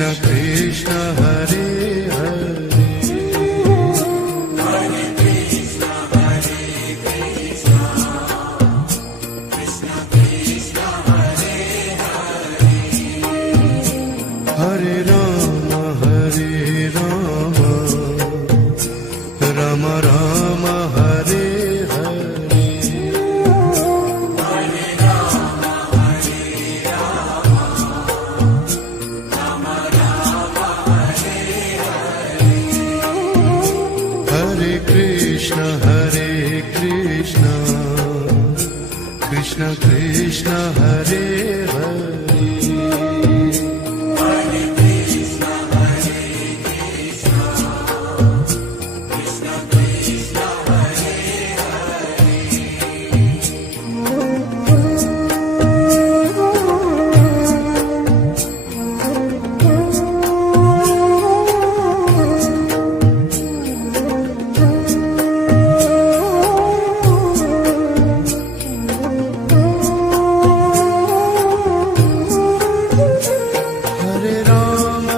Krishna Krishna Hare Hare Hare Krishna Krishna Krishna Hare Hare Hare Ram Ram Ram Hare Hare Hare Ram Ram Ram Hare Hare Hare Krishna Krishna Krishna Hare Hare Hare Krishna Krishna Krishna Hare Hare Ram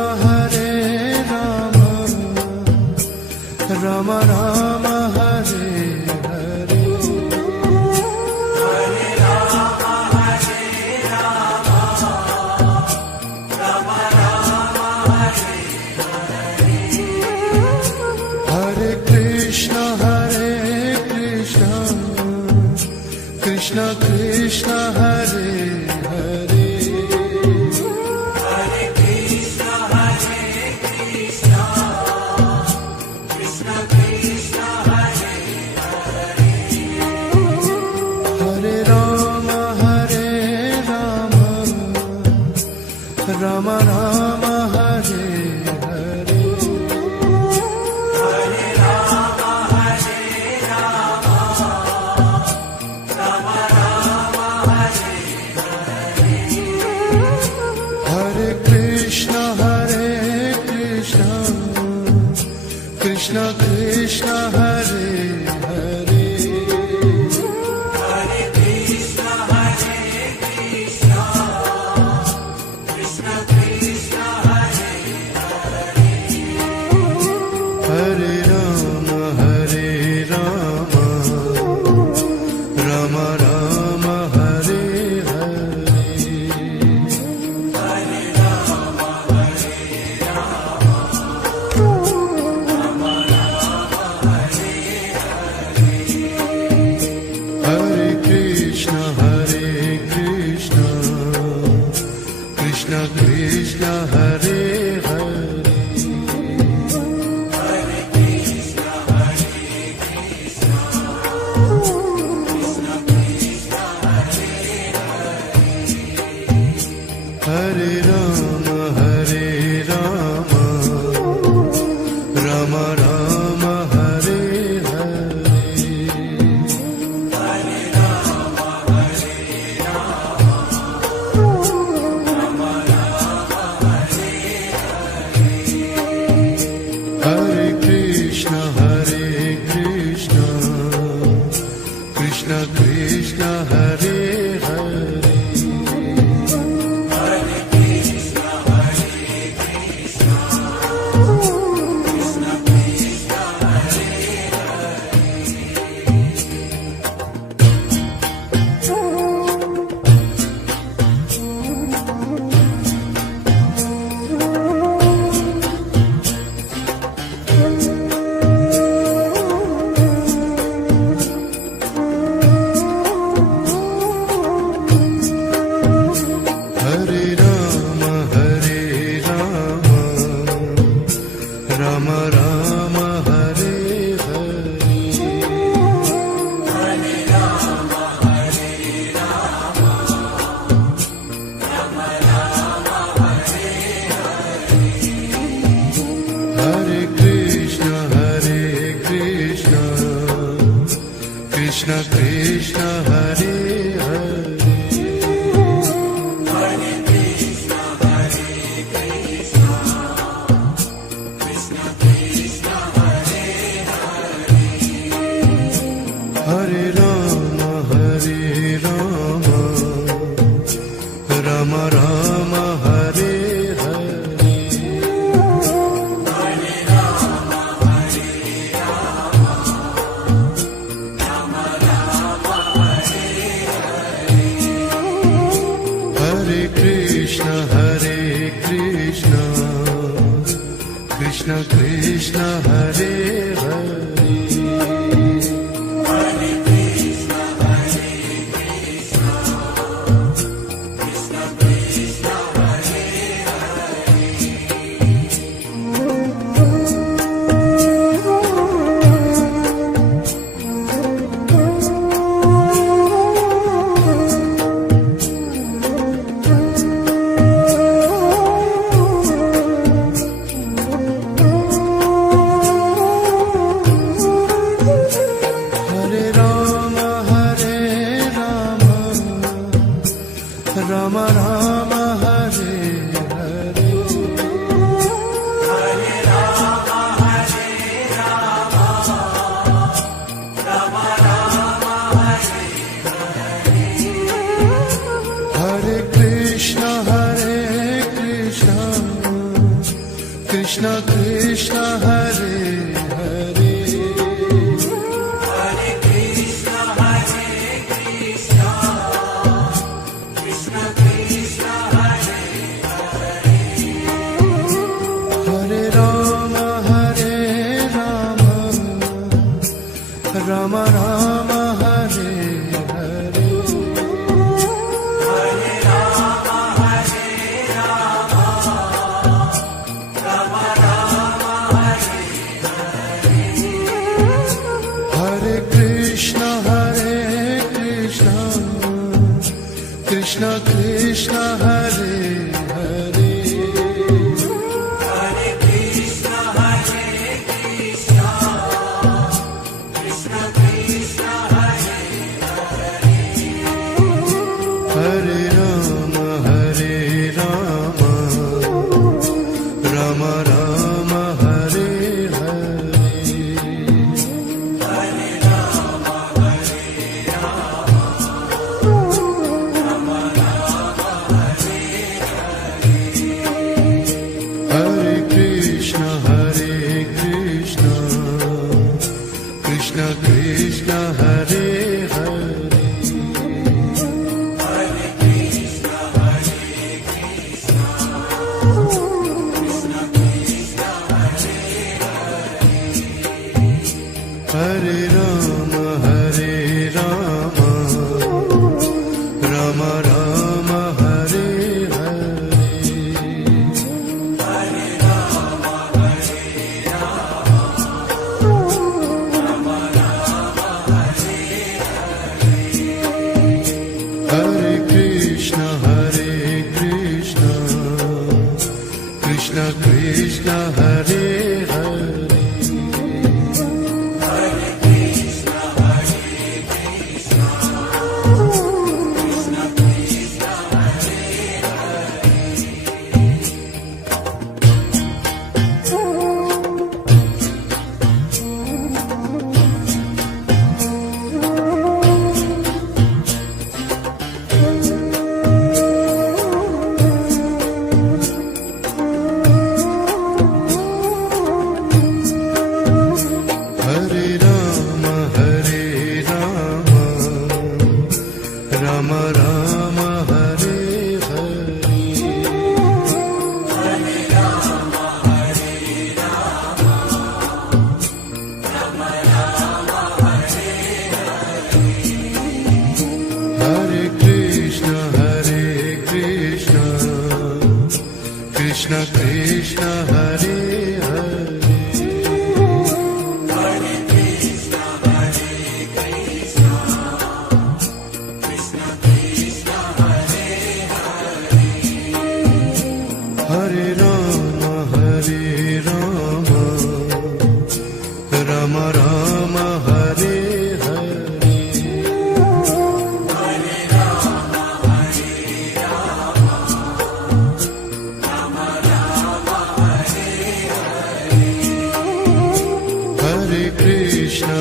Ram Ram Hare Hare Hare Ram Ram Ram Hare Hare Krishna Krishna Krishna Hare Hare Hare Krishna Krishna Krishna Hare Hare Ram Ram Ram Hare Hare Hare Ram Ram Ram Hare Hare Krishna Krishna Krishna Hare Hare Hare Krishna Krishna Krishna Hare Hare Ram Ram Ram Hare Hare Hare Ram Hare Krishna Krishna Krishna Hare Hare Hare Krishna Krishna Krishna Hare Hare Ram Ram Ram Hare Hare Hare Ram Hare Krishna Krishna Krishna Hare Hare Hare Krishna Krishna Krishna Hare Hare Ram Ram Ram Hare Hare Hare Ram Ram Ram Hare Hare Krishna Krishna Krishna Hare Hare Hare Krishna Krishna Krishna Hare Hare Ram Ram Ram Hare Hare Krishna Krishna Hare Hare Hare Krishna, Krishna Krishna, Hare Hare. Hare Rama Hare Rama Rama Rama Hare Hare Hare Rama, Hare Rama, Rama Rama, Hare Hare Krishna Krishna Krishna Hare Hare Hare Krishna, Krishna Krishna, Hare Hare Rama Rama Rama Hare Hare Hare Rama, Hare Rama, Rama Rama, Hare Hare Krishna Krishna Krishna Hare Hare Hare Krishna, Krishna Krishna, Hare Hare Rama Rama Rama Hare Hare Hare Rama, Hare Rama, Rama Rama, Hare Hare Krishna Krishna Krishna Hare Hare Hare Krishna, Krishna Krishna, Hare Hare Rama Rama Rama Hare Hare Hare Rama, Hare Rama, Rama Rama, Hare Hare Krishna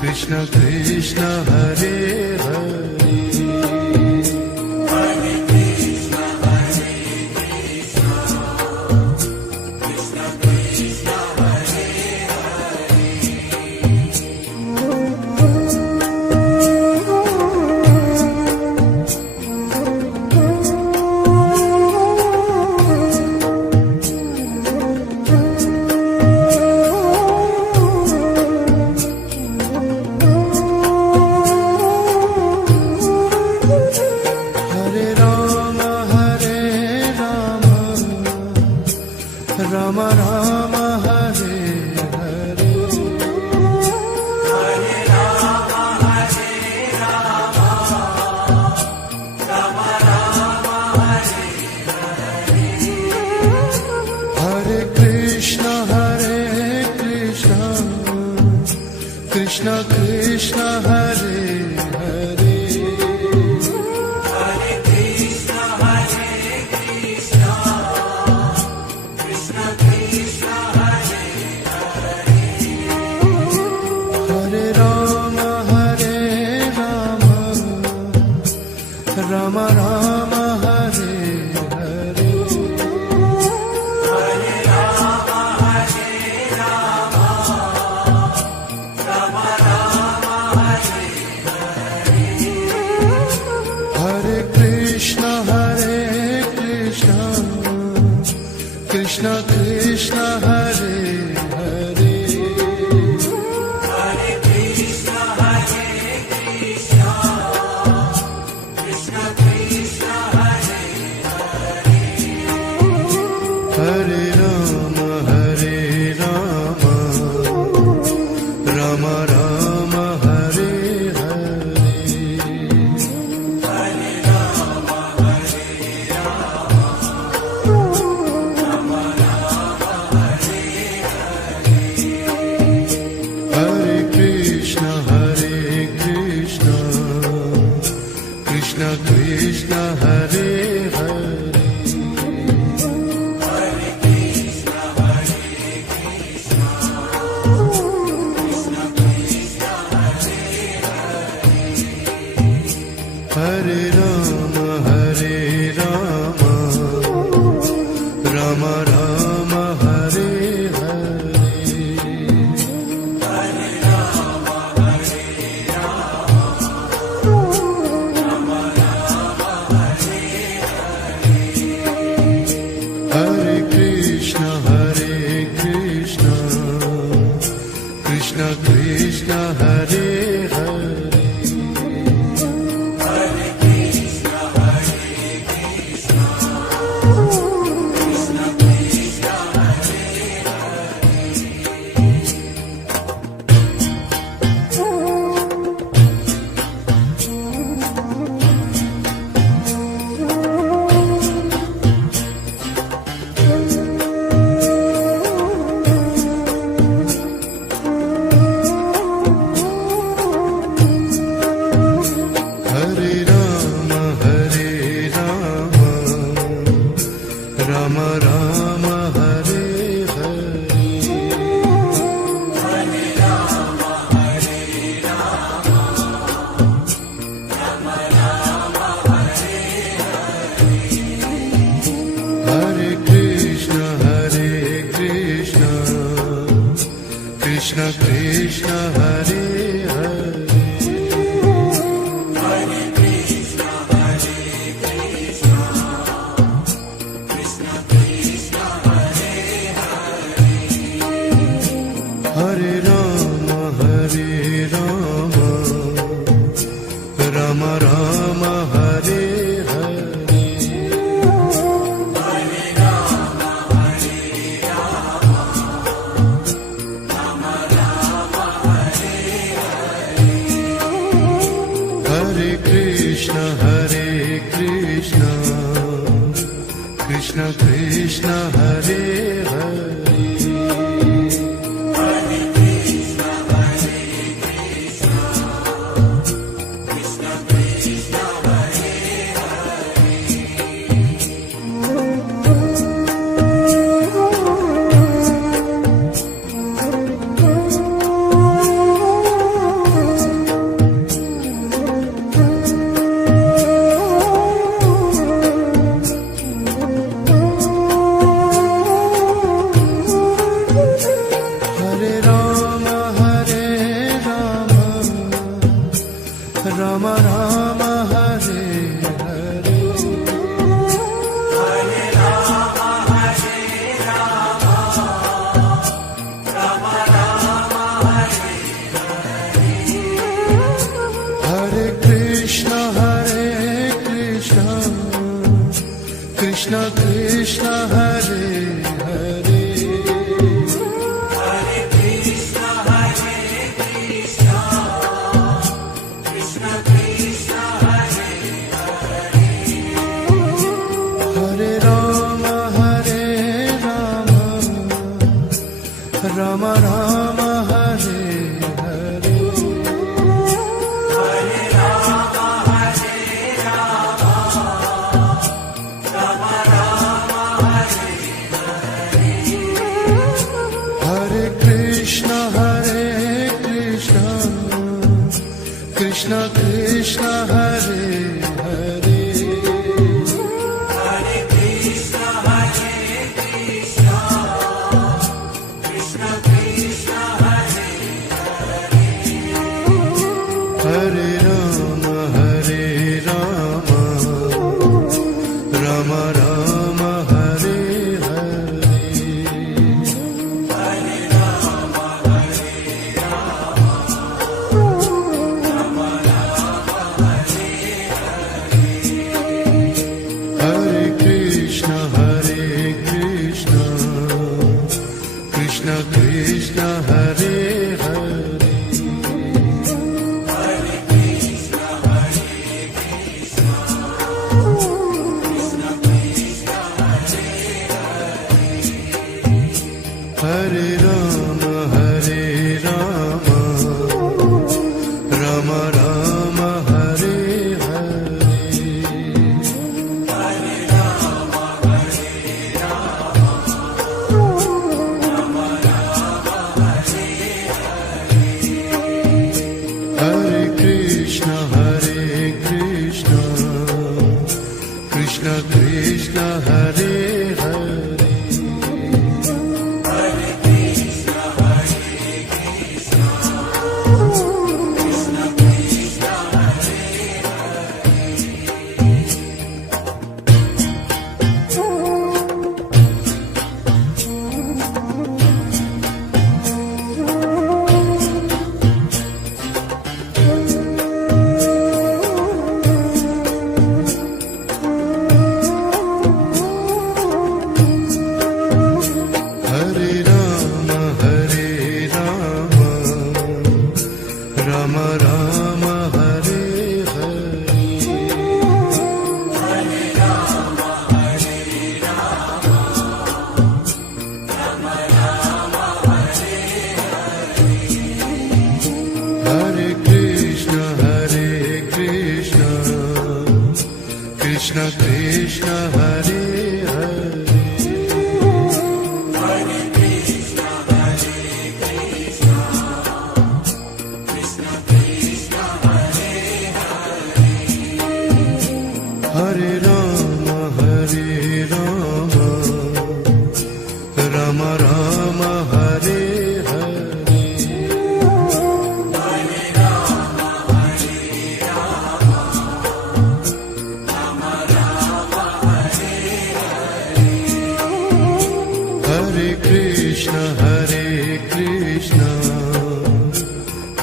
Krishna Krishna Hare Hare Hare Krishna, Krishna Krishna, Hare Hare Rama Rama Rama Hare Hare Hare Rama, Hare Rama, Rama Rama, Hare Hare Krishna Krishna Krishna Hare Hare Hare Krishna, Krishna Krishna, Hare Hare Rama Rama Rama Hare Hare Hare Rama, Hare Rama, Rama Rama, Hare Hare Krishna Krishna Krishna Hare Hare Hare Krishna, Krishna Krishna Krishna, Hare Hare Rama Rama Rama Hare Hare Krishna Krishna Hare Hare Ram Ram Hare Hare Hare Krishna Krishna Krishna Hare Hare Hare Ram Ram Ram Hare Hare Hare Krishna Krishna Krishna Hare Hare Ram Ram Hare Hare Hare Krishna Krishna Krishna Hare Hare Ram Ram Hare Hare Hare Krishna Krishna Krishna Hare Hare Hare Ram Ram Ram Hare Hare Hare Krishna Krishna Krishna Hare Hare Hare Ram Ram Ram Hare Hare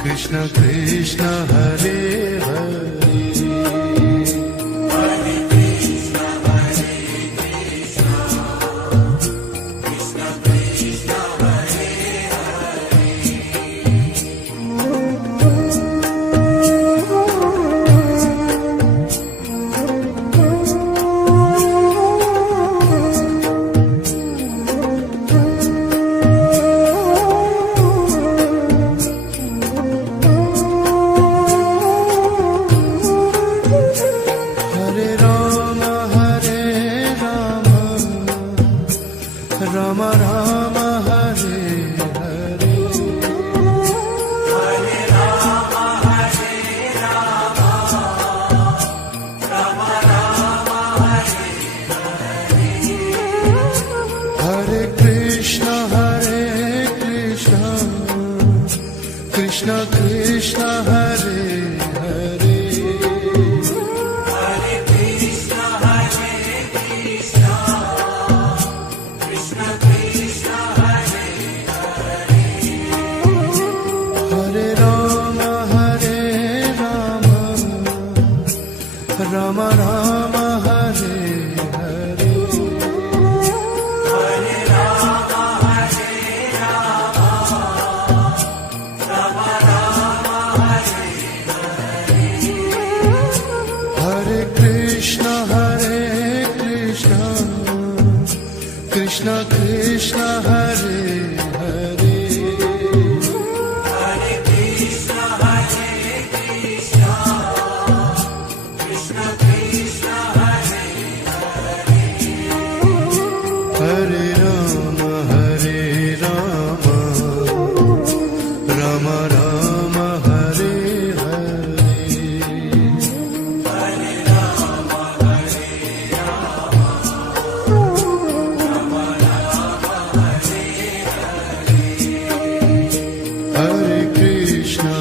Krishna Krishna Hare Hare Rama Rama Hare Hare Hare Rama Hare Rama Rama Rama Hare Hare Krishna Krishna Krishna Hare Hare Hare Krishna Hare Krishna Krishna Krishna Hare Hare Rama Rama Rama Hare Hare Hare Rama Hare Rama Rama Rama Hare Hare Krishna Krishna Krishna Hare Hare Hare Krishna Hare Krishna Krishna Krishna Hare Hare Rama Rama Rama Hare Hare Hare Rama Hare Rama Rama Rama Hare Hare Krishna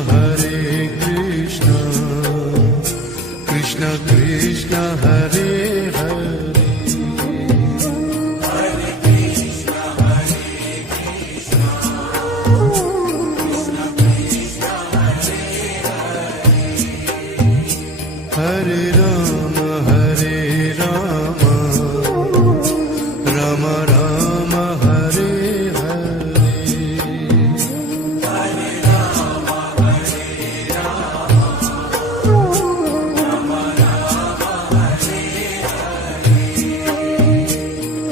Krishna Krishna Hare Hare Hare Krishna Hare Krishna Krishna Krishna Hare Hare Rama Rama Rama Hare Hare Hare Rama Hare Rama Rama Rama Hare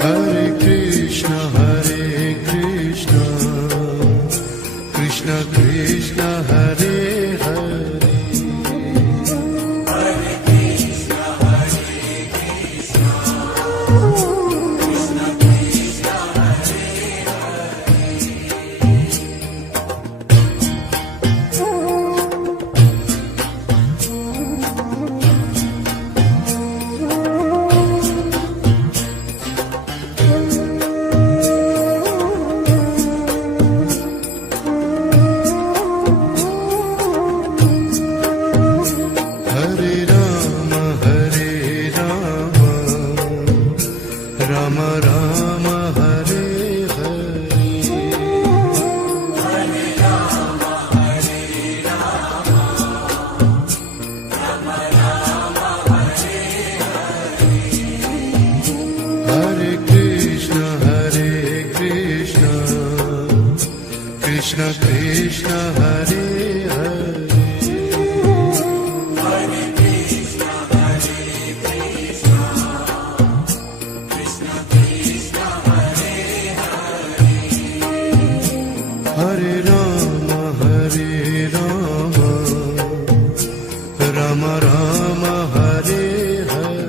Hare Krishna Krishna Krishna Hare Hare Hare Krishna Hare Krishna Krishna Krishna Hare Hare Rama Rama Rama Hare Hare Hare Rama Hare Rama Rama Rama Hare Hare Krishna Krishna Krishna Hare Hare Hare Krishna Hare Krishna Krishna Krishna Hare Hare Rama Rama Rama Hare Hare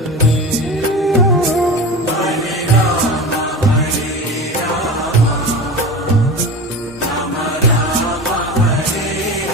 Hare Rama Hare Rama Rama Rama Hare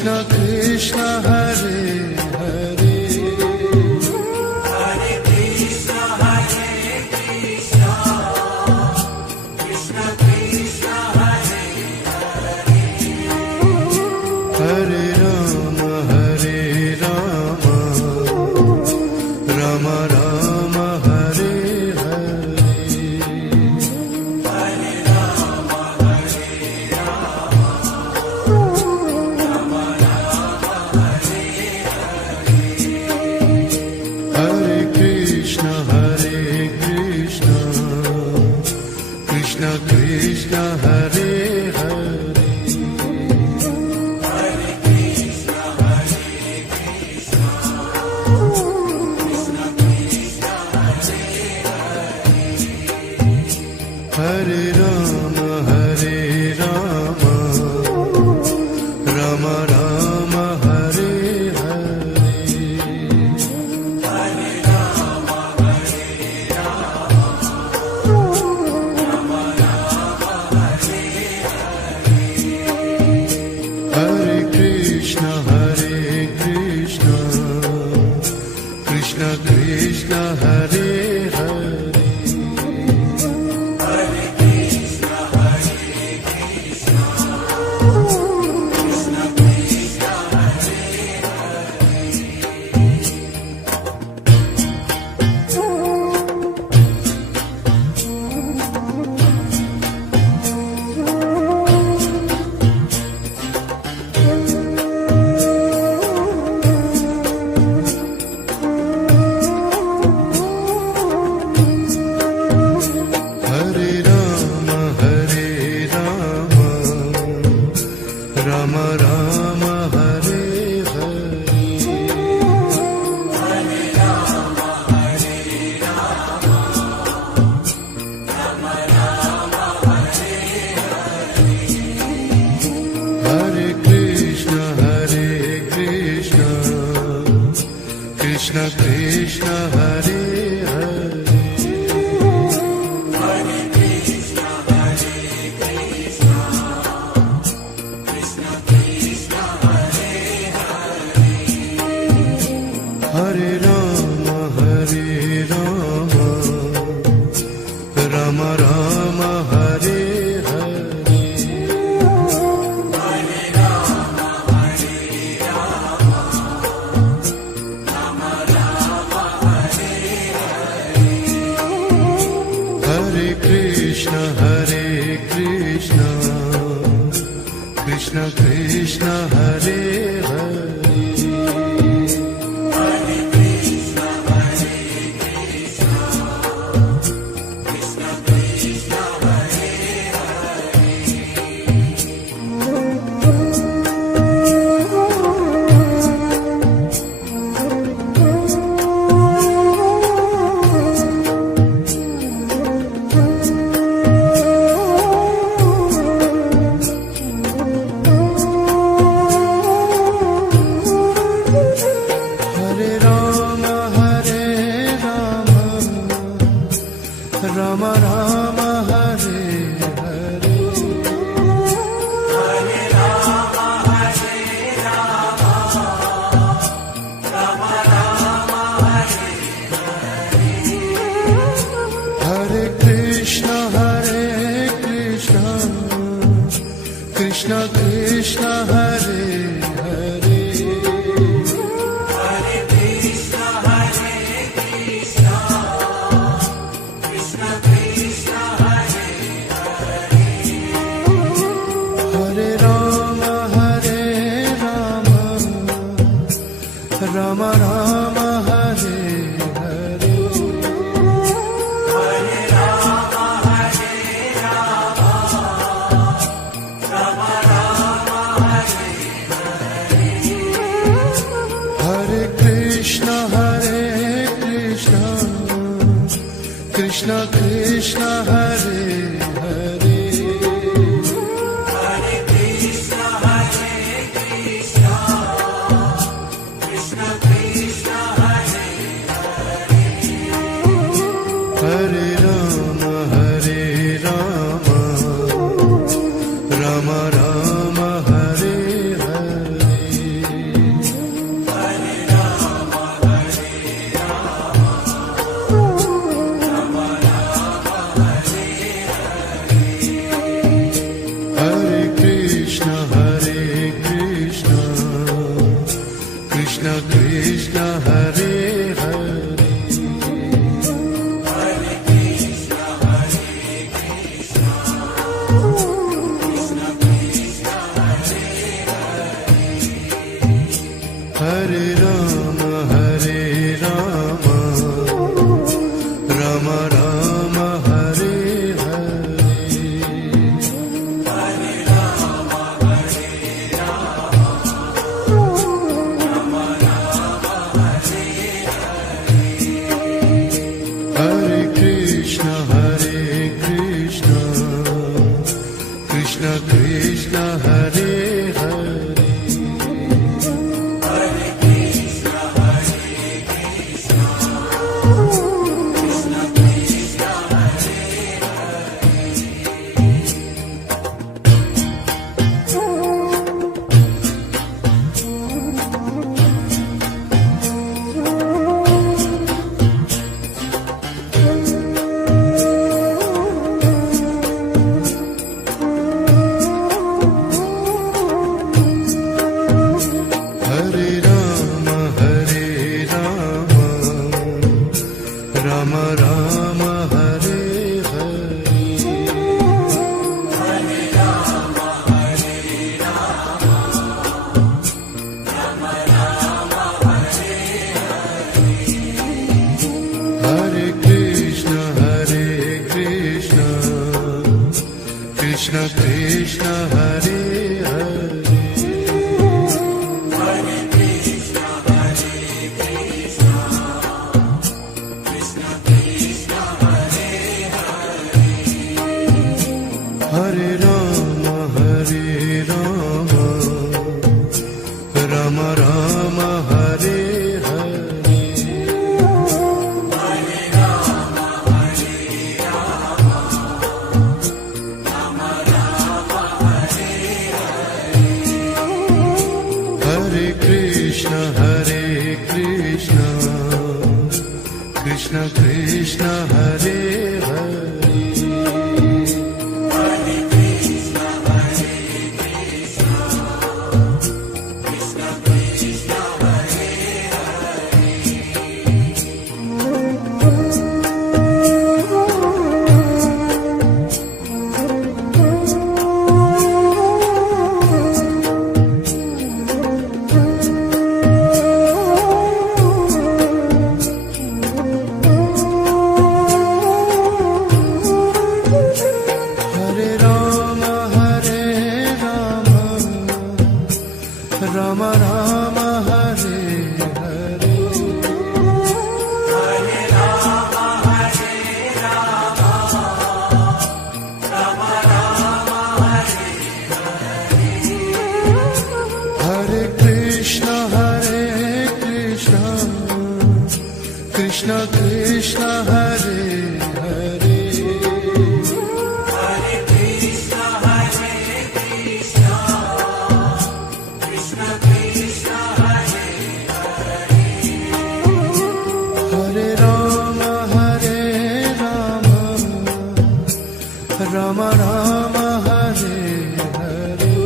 Krishna Krishna Hare Hare Hare Krishna, Hare Krishna, Krishna Krishna, Hare Hare. Hare Ram Ram Ram Hare Hare Hare Rama, Hare Rama, Rama Rama, Hare Hare. Hare Krishna Krishna Krishna Hare Hare Hare Krishna, Hare Krishna, Krishna Krishna, Hare Hare. Hare Ram Ram Ram Hare Hare Hare Rama, Hare Rama, Rama Rama, Hare Hare. Hare Krishna Krishna Krishna Hare Hare Hare Krishna, Hare Krishna, Krishna Krishna, Hare Hare Ram Ram Ram Hare Hare Hare Rama, Hare Rama, Rama Rama, Hare Hare. Hare Krishna Krishna Krishna Hare Hare Hare Krishna, Hare Krishna, Krishna Krishna, Hare Hare. Hare Ram Ram Ram Hare Hare Hare Rama, Hare Rama, Rama Rama, Hare Hare. Hare Krishna Krishna Krishna Hare Hare Hare Krishna, Hare Krishna, Krishna Krishna, Hare Hare Ram Ram Ram Hare Hare Hare Rama, Hare Rama, Rama Rama, Hare Hare Krishna Krishna Krishna Hare Hare Hare Krishna, Hare Krishna, Krishna Krishna, Hare Hare. Hare Ram Ram Ram Hare Hare Hare Rama, Hare Rama, Rama Rama, Hare Hare Krishna Krishna Krishna Hare Hare Hare Krishna, Hare Krishna, Krishna Krishna, Hare Hare. Hare Ram Ram Ram Hare Hare Krishna Hare Hare Hare Ram Ram Ram Hare Hare Hare Krishna Krishna Krishna Hare Hare Hare Ram Ram Ram Hare Hare Hare Krishna Krishna Krishna Hare Hare Hare Ram Ram Ram Hare Hare Hare Krishna Krishna Krishna Hare Hare Hare Ram Ram Ram Hare Hare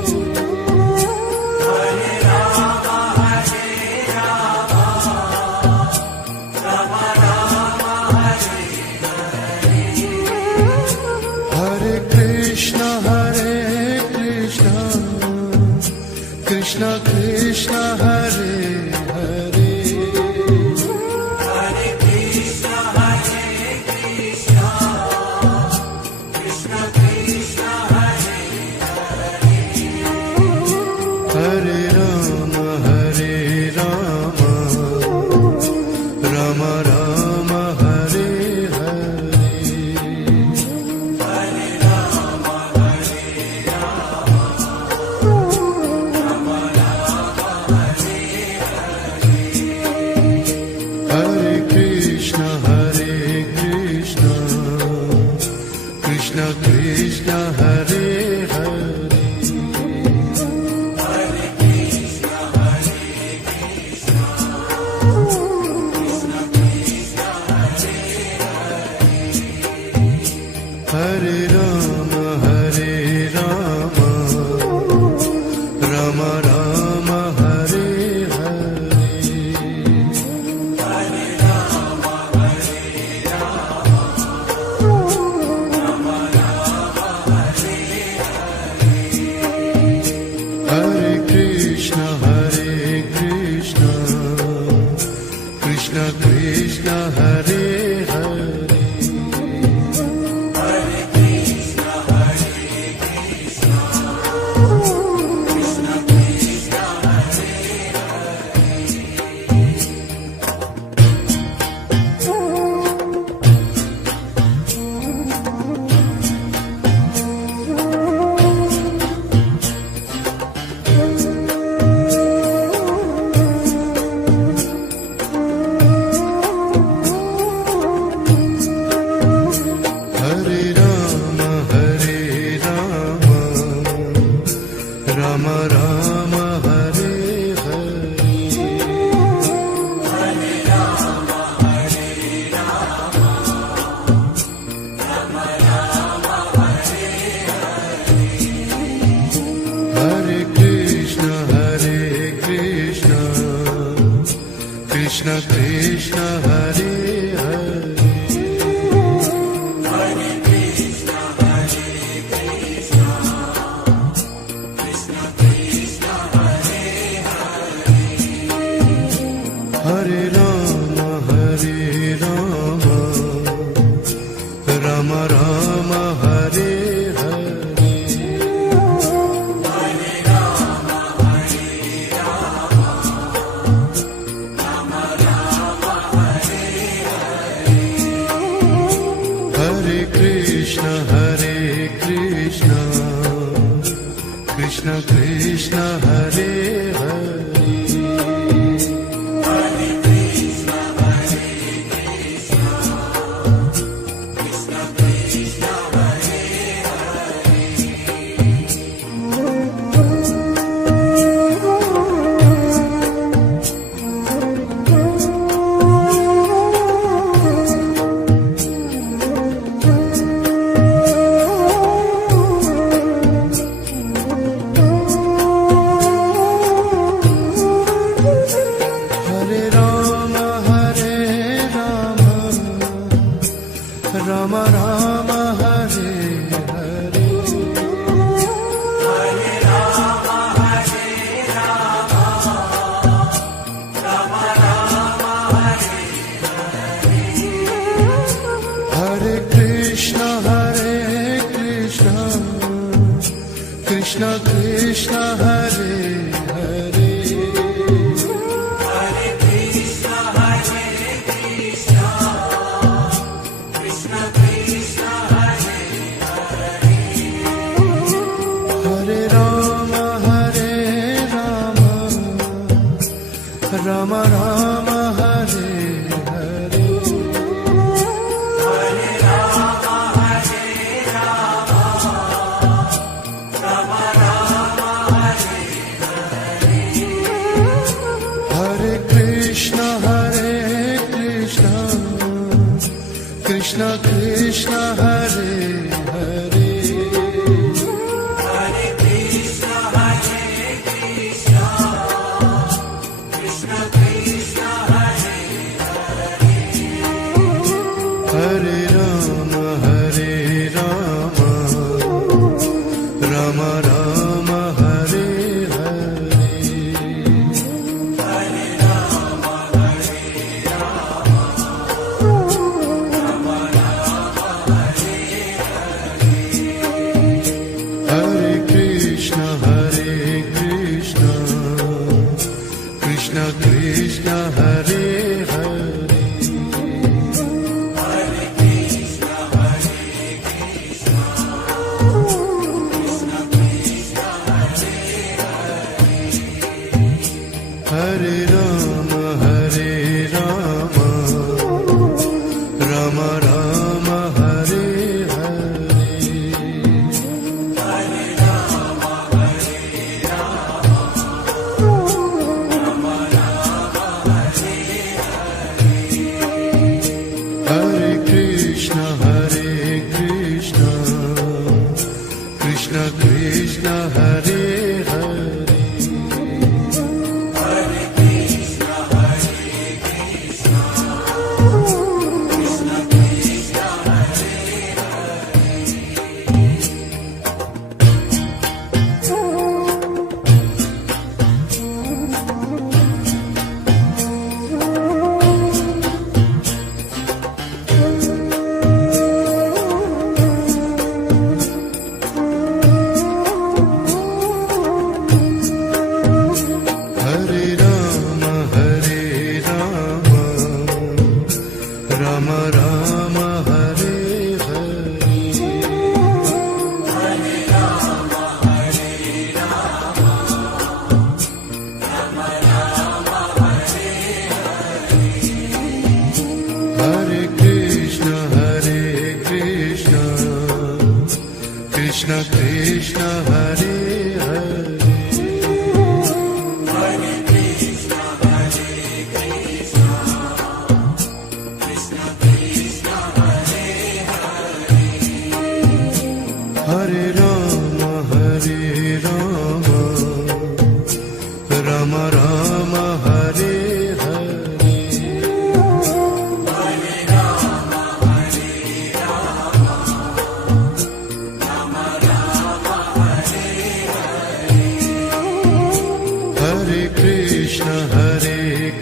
Hare Krishna Krishna Krishna Hare Hare Hare Ram Ram Ram Hare Hare Hare Krishna Krishna Krishna Hare Hare Ram Ram Hare Hare Hare Ram Hare Ram Ram Ram Hare Hare Krishna Krishna Krishna Hare Hare Hare Krishna Krishna Krishna Hare Hare Ram Ram Ram Hare Hare Hare Ram Hare Ram Ram Ram Hare Hare Krishna Krishna Krishna Hare Hare Hare Krishna Krishna Krishna Hare Hare Ram Ram Ram Hare Hare Hare Ram Hare Ram Ram Ram Hare Hare Krishna Krishna Krishna Hare Hare Hare Krishna Krishna Krishna Hare Hare Ram Ram Ram Hare Hare Hare Ram Hare Ram Ram Ram Hare Hare Krishna Krishna Krishna Hare Hare Hare Krishna Krishna Krishna Hare Hare Ram Ram Ram Hare Hare Hare Ram Hare Ram Ram Ram Hare Hare Krishna Krishna Krishna Hare Hare Hare Krishna Krishna Krishna Hare Hare Ram Ram Ram Hare Hare Hare Ram Hare Ram Ram Ram Hare Hare Krishna Krishna Krishna Hare Hare Hare Krishna Krishna Krishna Krishna Hare Rama, Rama Rama Hare Hare, Hare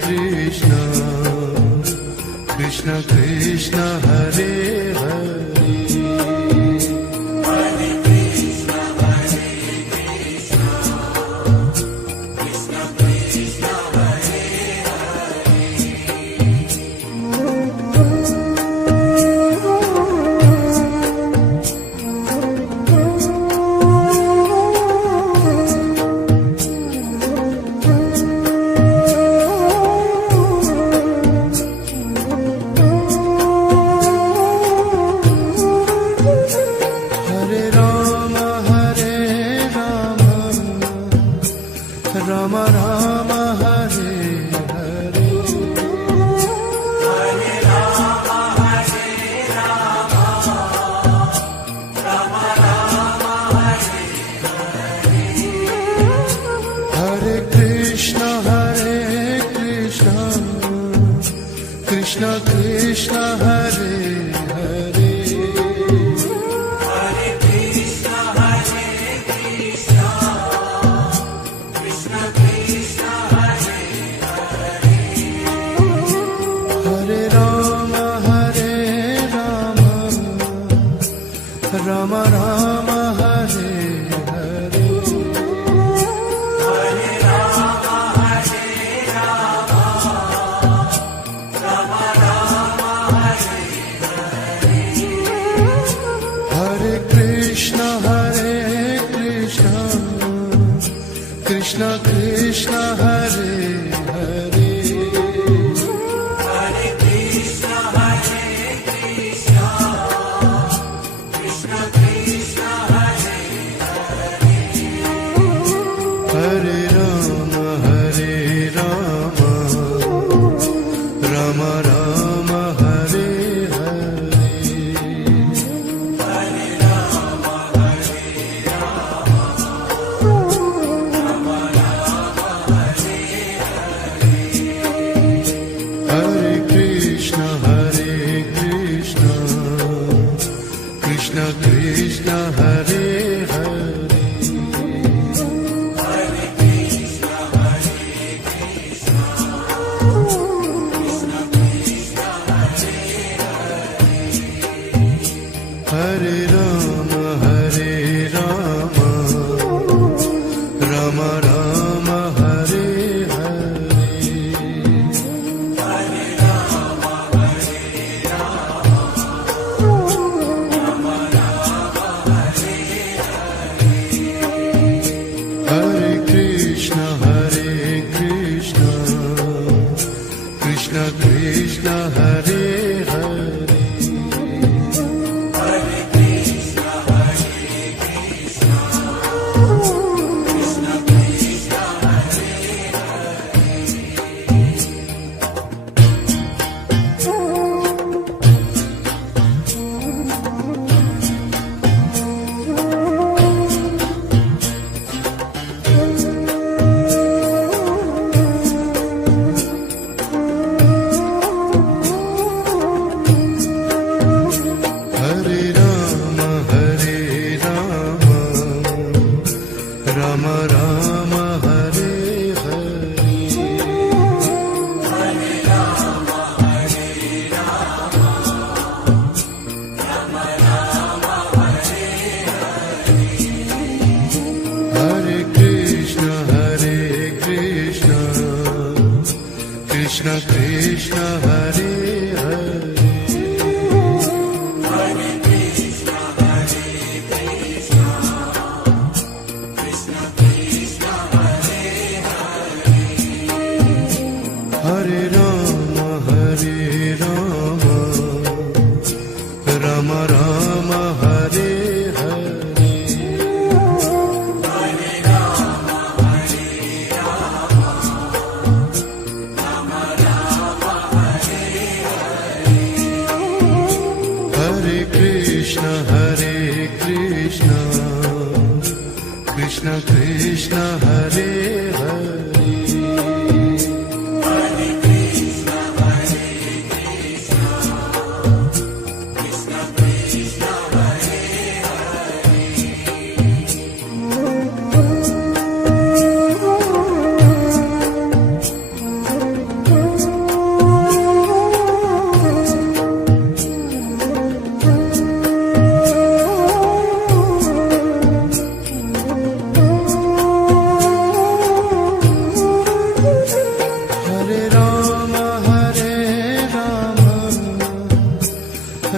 Krishna, Krishna Krishna, Hare Hare. Rama Rama Hare Hare, Hare Krishna, Krishna Krishna, Hare Hare, Hare Rama, Rama Rama, Hare Hare, Hare Krishna, Krishna Krishna, Hare Hare, Hare Rama, Rama Rama, Hare Hare, Hare Krishna, Krishna Krishna, Hare Hare, Hare Rama, Rama Rama, Hare Hare, Hare Krishna, Krishna Krishna, Hare Hare, Hare Rama, Rama Rama, Hare Hare, Hare Krishna, Krishna Krishna, Hare Hare, Krishna Krishna, Krishna Hare Hare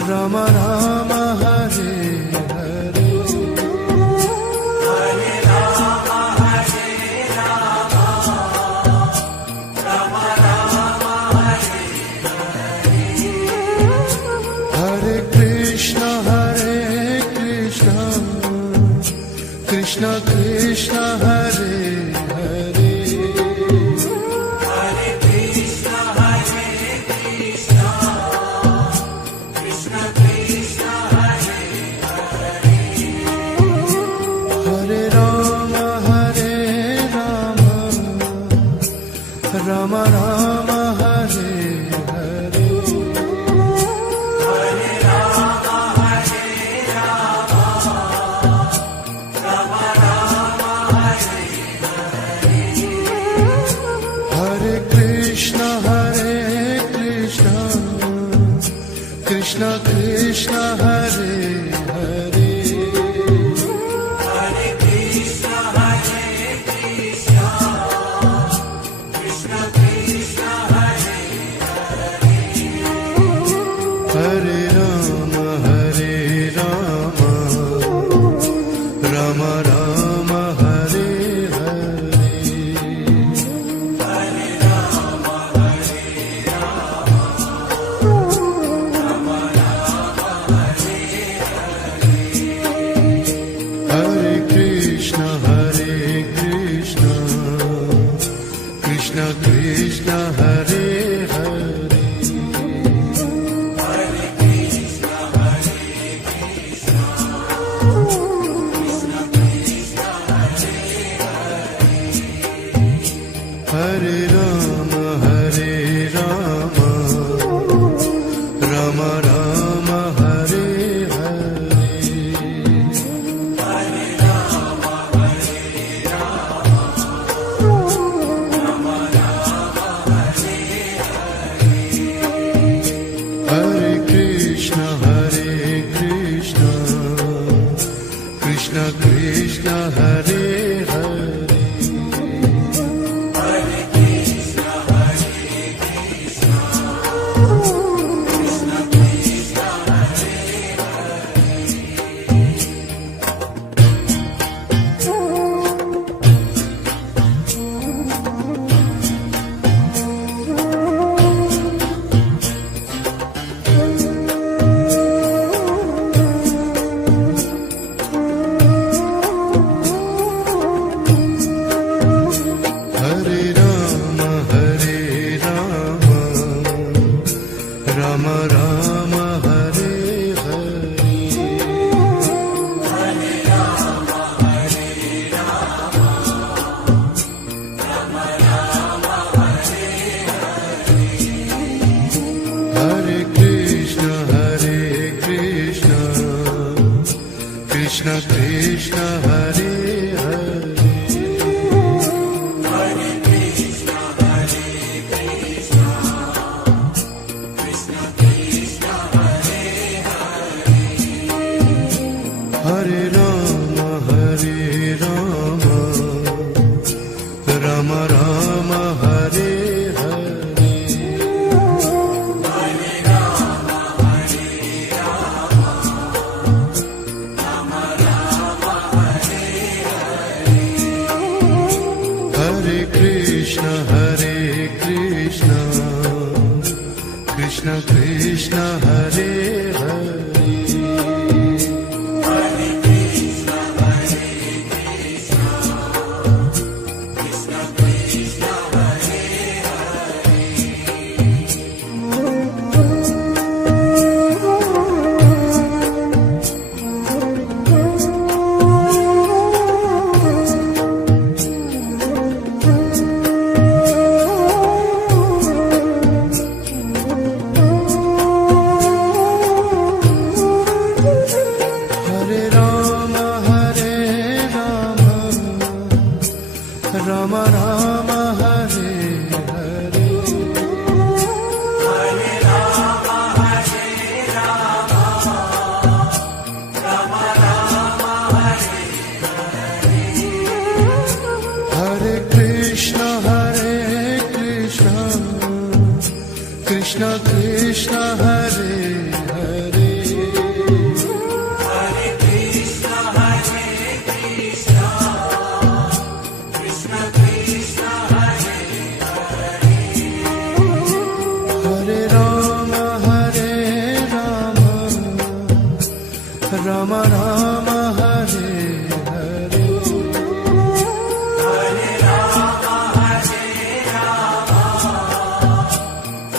Rama Rama Hare Hare Hare Rama Hare Rama Rama Rama Hare Hare Krishna Krishna Krishna Hare Hare Hare Krishna Hare Krishna Krishna Krishna Hare Hare Rama Rama Rama Hare Hare Hare Rama Hare Rama Rama Rama Hare Hare Krishna Krishna Krishna Hare Hare Hare Krishna Hare Krishna Krishna Krishna Hare Hare Rama Rama Rama Hare Hare Hare Rama Hare Rama Rama Hare Hare Krishna Krishna Krishna Hare Hare Hare Krishna Hare Krishna Krishna Krishna Hare Hare Rama Rama Rama Hare Hare Hare Rama Hare Rama Rama Hare Hare Krishna Krishna Krishna Hare Hare Hare Krishna Hare Krishna Krishna Krishna Hare Hare Rama Rama Rama Hare Hare Hare Rama Hare Rama Rama Rama Hare Hare Krishna Krishna Krishna Hare Hare Hare Krishna Hare Krishna Krishna Krishna Hare Hare Rama Rama Rama Hare Hare Hare Rama Hare Rama Rama Rama Hare Hare Krishna Krishna Krishna Hare Hare Hare Krishna Hare Krishna Krishna Krishna Hare Ram Ram Hare Hare Hare Ram Hare Ram Ram Ram Hare Hare Krishna Krishna Krishna Hare Hare Hare Krishna Krishna Krishna Hare Hare Ram Ram Ram Hare Hare Hare Ram Hare Ram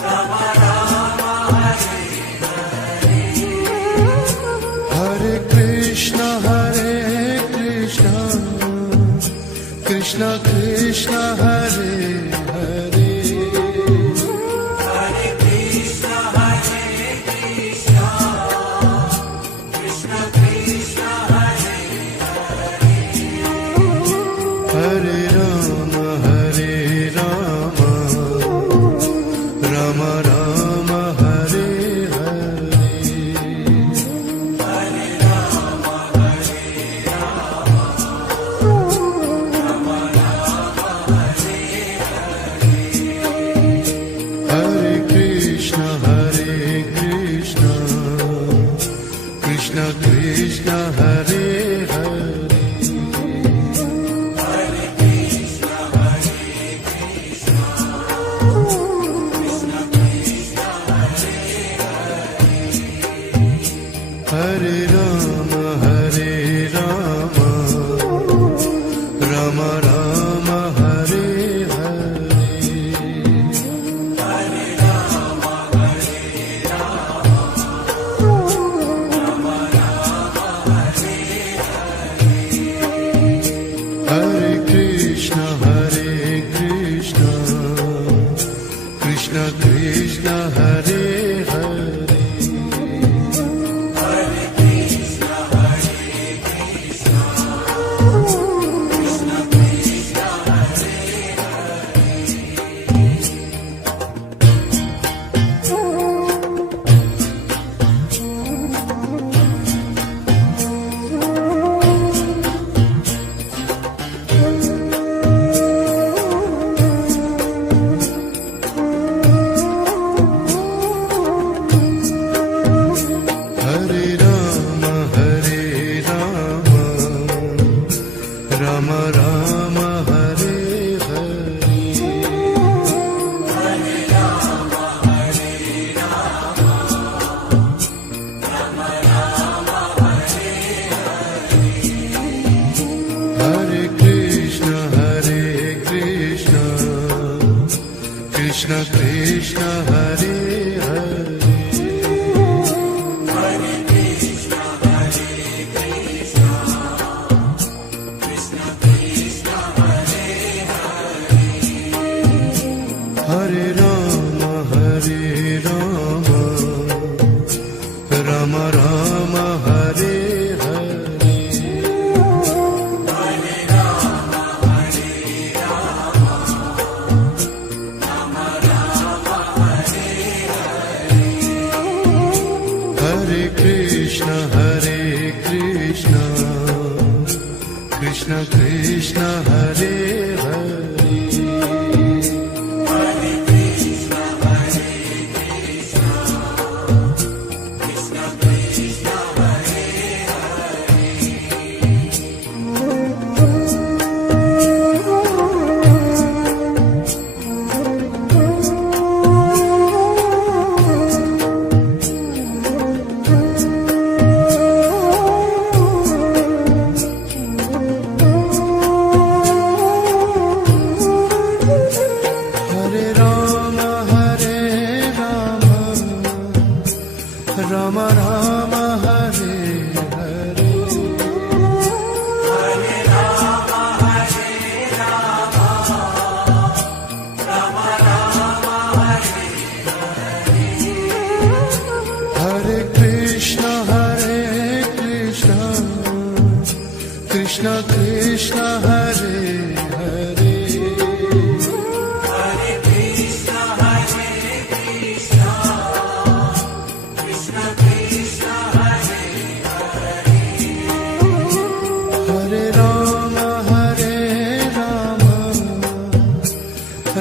Ram Ram Hare Hare Krishna Krishna Krishna Hare Hare Hare Krishna Krishna Krishna Hare Hare Ram Ram Ram Hare Hare Hare Ram Hare Ram Ram Ram Hare Hare Krishna Krishna Krishna Hare Hare Hare Krishna Krishna Krishna Hare Hare Ram Ram Ram Hare Hare Hare Ram Hare Ram Ram Ram Hare Hare Krishna Krishna Krishna Hare Hare Hare Krishna Krishna Krishna Hare Hare Ram Ram Ram Hare Hare Hare Ram Hare Ram Ram Ram Hare Hare Krishna Krishna Krishna Hare Hare Hare Krishna Krishna Krishna Hare Hare Ram Ram Ram Hare Hare Hare Ram Hare Ram Ram Ram Hare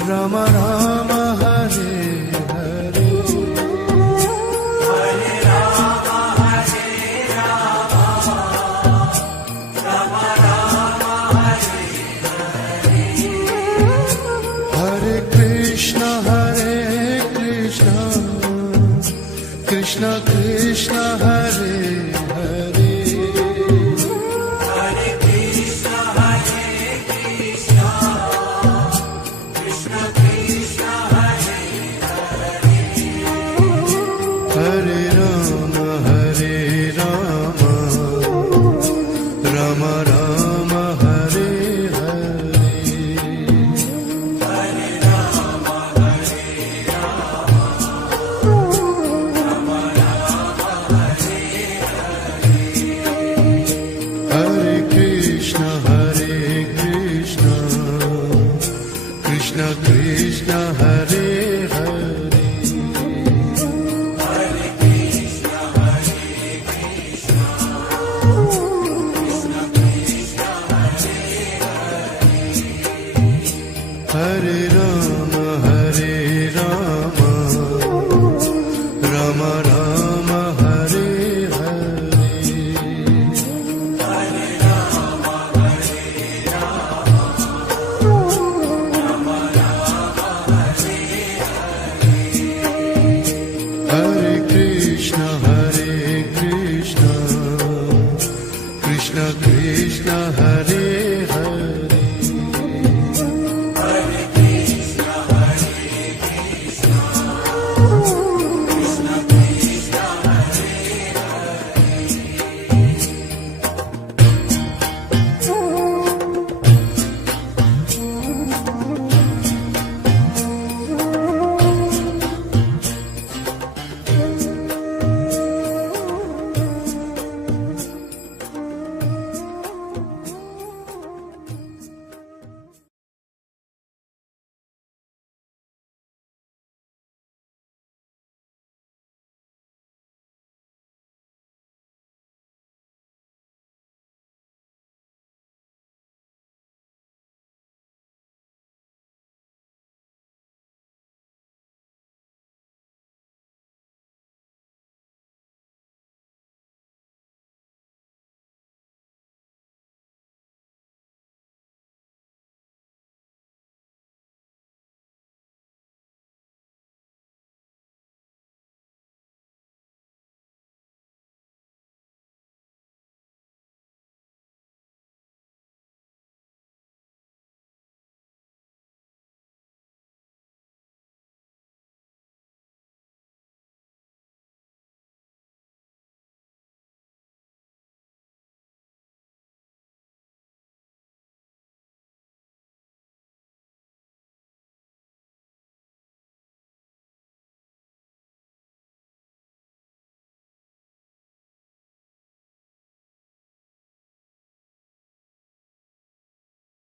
Rama Rama Hare Hare Hare Rama, Hare Rama, Rama Rama, Hare Hare Krishna Krishna Krishna Hare Hare Hare Krishna, Hare Krishna, Krishna Krishna, Hare Hare Rama Rama Rama Hare Hare Hare Rama, Hare Hare Krishna Krishna Krishna Hare